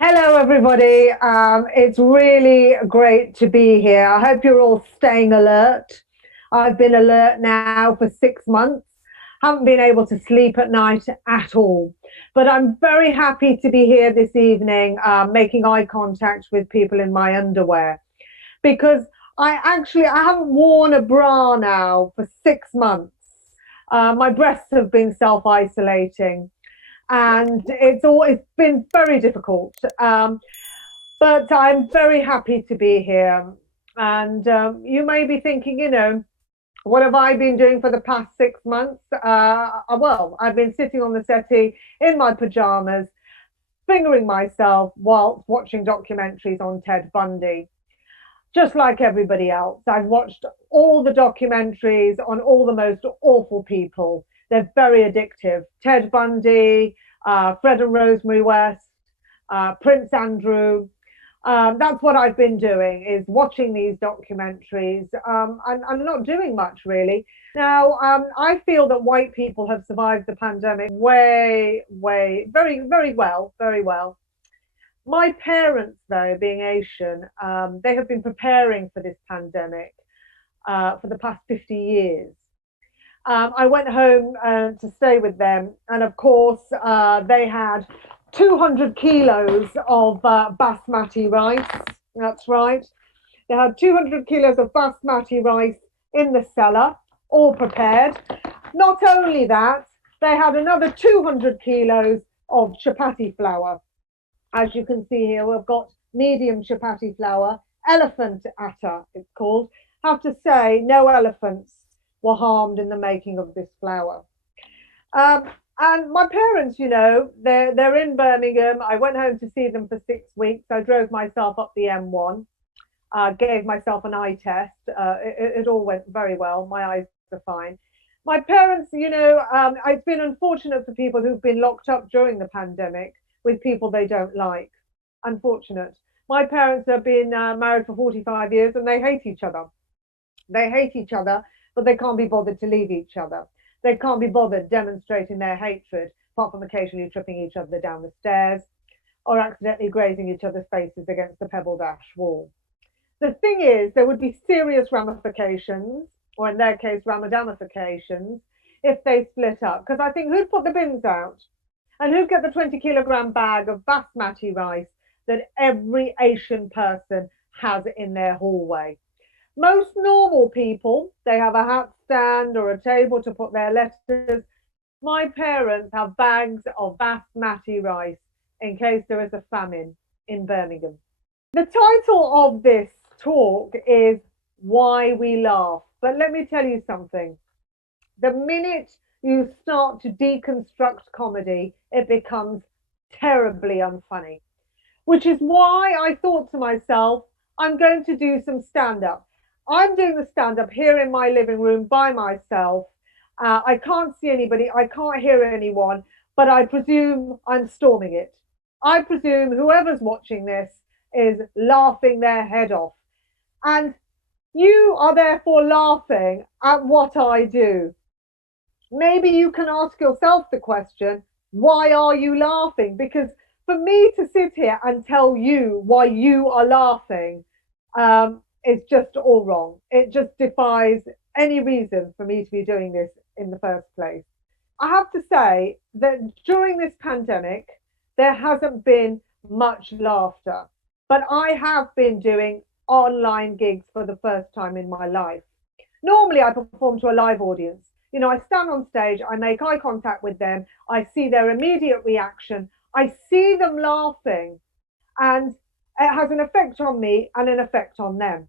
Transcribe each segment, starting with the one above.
Hello, everybody. It's really great to be here. I hope you're all staying alert. I've been alert now for 6 months. Haven't been able to sleep at night at all. But I'm very happy to be here this evening, making eye contact with people in my underwear because I haven't worn a bra now for 6 months. My breasts have been self-isolating and it's been very difficult. But I'm very happy to be here. And you may be thinking, what have I been doing for the past 6 months? Well, I've been sitting on the settee in my pajamas, fingering myself whilst watching documentaries on Ted Bundy. Just like everybody else, I've watched all the documentaries on all the most awful people. They're very addictive. Ted Bundy, Fred and Rosemary West, Prince Andrew. That's what I've been doing, is watching these documentaries. And I'm not doing much really. Now, I feel that white people have survived the pandemic very, very well, very well. My parents, though, being Asian, they have been preparing for this pandemic for the past 50 years. I went home to stay with them, and of course, they had 200 kilos of basmati rice. That's right. They had 200 kilos of basmati rice in the cellar, all prepared. Not only that, they had another 200 kilos of chapati flour. As you can see here, we've got medium chapati flour, elephant atta, it's called. Have to say, no elephants were harmed in the making of this flour. Um, and my parents, they're in Birmingham. I went home to see them for 6 weeks. I drove myself up the M1, gave myself an eye test. It all went very well. My eyes are fine. My parents, it's been unfortunate for people who've been locked up during the pandemic with people they don't like. Unfortunate. My parents have been married for 45 years and they hate each other. They hate each other, but they can't be bothered to leave each other. They can't be bothered demonstrating their hatred, apart from occasionally tripping each other down the stairs or accidentally grazing each other's faces against the pebbled ash wall. The thing is, there would be serious ramifications, or in their case, ramadamifications, if they split up. Because I think who'd put the bins out? And who'd get the 20-kilogram bag of basmati rice that every Asian person has in their hallway? Most normal people, they have a hat stand or a table to put their letters. My parents have bags of basmati rice in case there is a famine in Birmingham. The title of this talk is Why We Laugh. But let me tell you something. The minute you start to deconstruct comedy, it becomes terribly unfunny. Which is why I thought to myself, I'm going to do some stand up. I'm doing the stand up here in my living room by myself. I can't see anybody, I can't hear anyone, but I presume I'm storming it. I presume whoever's watching this is laughing their head off. And you are therefore laughing at what I do. Maybe you can ask yourself the question, why are you laughing? Because for me to sit here and tell you why you are laughing, it's just all wrong. It just defies any reason for me to be doing this in the first place. I have to say that during this pandemic, there hasn't been much laughter, but I have been doing online gigs for the first time in my life. Normally, I perform to a live audience. I stand on stage, I make eye contact with them, I see their immediate reaction, I see them laughing, and it has an effect on me and an effect on them.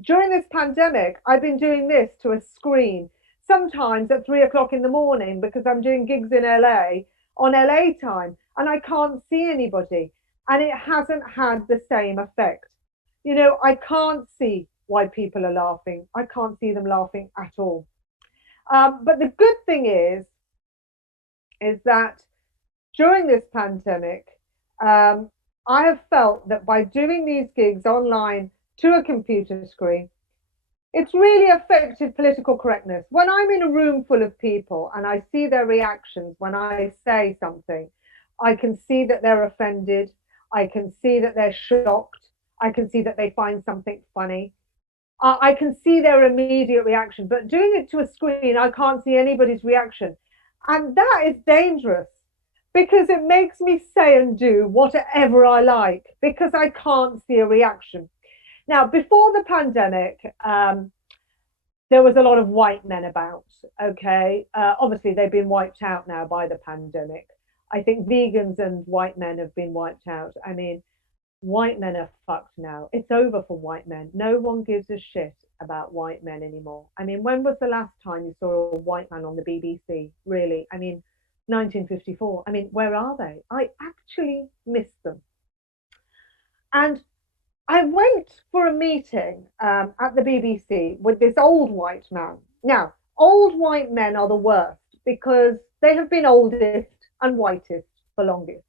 During this pandemic, I've been doing this to a screen, sometimes at 3 o'clock in the morning because I'm doing gigs in LA on LA time and I can't see anybody. And it hasn't had the same effect. I can't see why people are laughing. I can't see them laughing at all. But the good thing is that during this pandemic, I have felt that by doing these gigs online to a computer screen, it's really affected political correctness. When I'm in a room full of people and I see their reactions when I say something, I can see that they're offended. I can see that they're shocked. I can see that they find something funny. I can see their immediate reaction, but doing it to a screen, I can't see anybody's reaction. And that is dangerous because it makes me say and do whatever I like because I can't see a reaction. Now, before the pandemic, there was a lot of white men about. Okay. Obviously, they've been wiped out now by the pandemic. I think vegans and white men have been wiped out. I mean, white men are fucked now. It's over for white men. No one gives a shit about white men anymore. I mean, when was the last time you saw a white man on the BBC? Really? I mean, 1954. I mean, where are they? I actually miss them. And I went for a meeting at the BBC with this old white man. Now, old white men are the worst because they have been oldest and whitest for longest.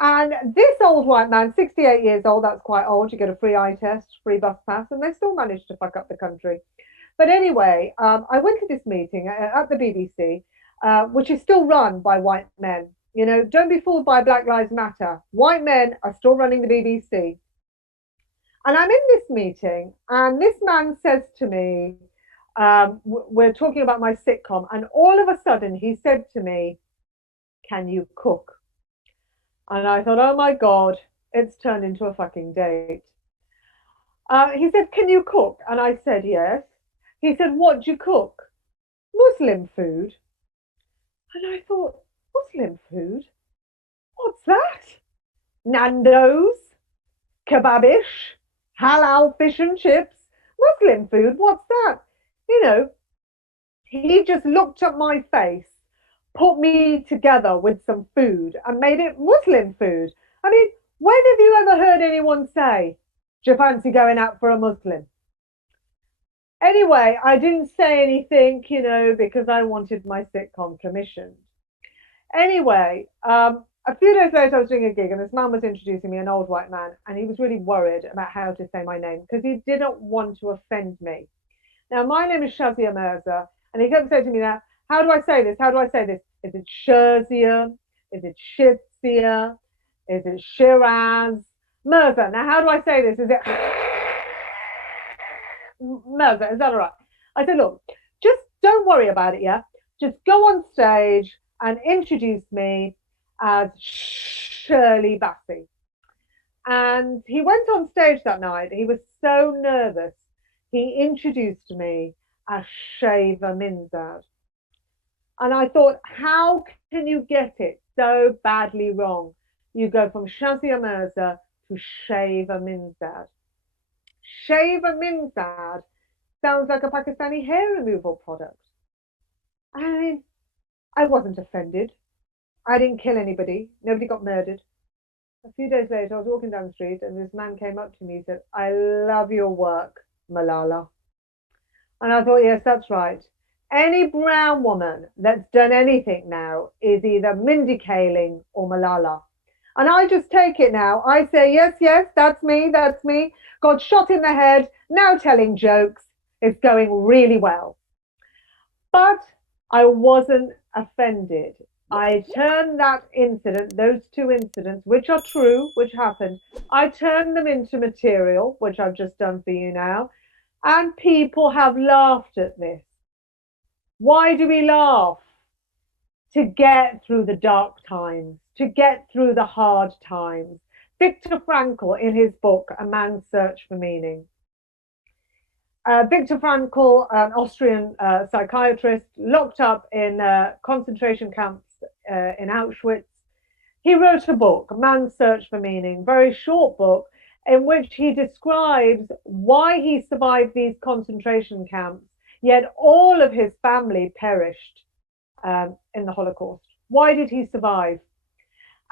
And this old white man, 68 years old, that's quite old. You get a free eye test, free bus pass, and they still managed to fuck up the country. But anyway, I went to this meeting at the BBC, which is still run by white men. You know, don't be fooled by Black Lives Matter. White men are still running the BBC. And I'm in this meeting, and this man says to me, we're talking about my sitcom, and all of a sudden he said to me, "Can you cook?" And I thought, oh my God, it's turned into a fucking date. He said, "Can you cook?" And I said, yes. He said, "What do you cook?" "Muslim food." And I thought, Muslim food? What's that? Nando's? Kebabish? Halal fish and chips? Muslim food? What's that? You know, he just looked at my face, put me together with some food and made it Muslim food. I mean, when have you ever heard anyone say, "Do you fancy going out for a Muslim?" Anyway, I didn't say anything, you know, because I wanted my sitcom commissioned. Anyway, a few days later, I was doing a gig and this man was introducing me, an old white man, and he was really worried about how to say my name because he didn't want to offend me. Now, my name is Shazia Mirza, and he kept saying to me now, "How do I say this? How do I say this? Is it Shazia? Is it Shizia? Is it Shiraz? Mirza. Now, how do I say this? Is it Mirza? Is that all right?" I said, "Look, just don't worry about it, yeah? Just go on stage and introduce me as Shirley Bassey." And he went on stage that night. He was so nervous. He introduced me as Shava Minzad. And I thought, how can you get it so badly wrong? You go from Shazia Mirza to Shava Minzad. Shava Minzad sounds like a Pakistani hair removal product. I mean, I wasn't offended. I didn't kill anybody. Nobody got murdered. A few days later, I was walking down the street and this man came up to me and said, "I love your work, Malala." And I thought, yes, that's right. Any brown woman that's done anything now is either Mindy Kaling or Malala. And I just take it now. I say, yes, yes, that's me, that's me. Got shot in the head, now telling jokes. It's going really well. But I wasn't offended. I turned that incident, those two incidents, which are true, which happened, I turned them into material, which I've just done for you now. And people have laughed at this. Why do we laugh? To get through the dark times, to get through the hard times. Viktor Frankl, in his book, A Man's Search for Meaning. Viktor Frankl, an Austrian psychiatrist, locked up in concentration camps in Auschwitz. He wrote a book, A Man's Search for Meaning, very short book, in which he describes why he survived these concentration camps, yet all of his family perished in the Holocaust. Why did he survive?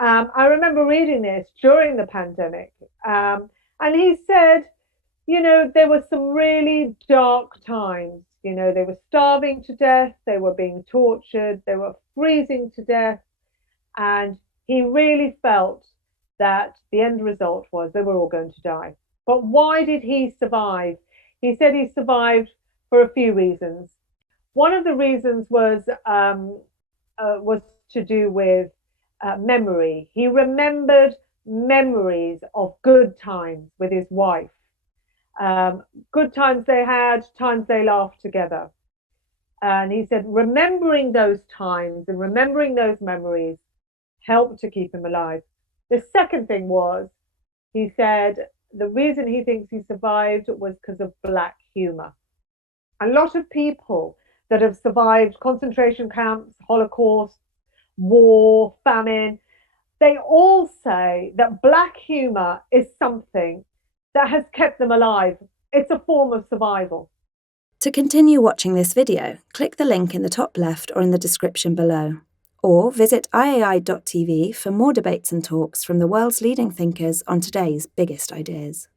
I remember reading this during the pandemic, and he said, you know, there were some really dark times. You know, they were starving to death, they were being tortured, they were freezing to death, and he really felt that the end result was they were all going to die. But why did he survive? He said he survived for a few reasons. One of the reasons was to do with memory. He remembered memories of good times with his wife. Good times they had, times they laughed together. And he said, remembering those times and remembering those memories helped to keep him alive. The second thing was, he said, the reason he thinks he survived was because of black humor. A lot of people that have survived concentration camps, Holocaust, war, famine, they all say that black humor is something that has kept them alive. It's a form of survival. To continue watching this video, click the link in the top left or in the description below. Or visit iai.tv for more debates and talks from the world's leading thinkers on today's biggest ideas.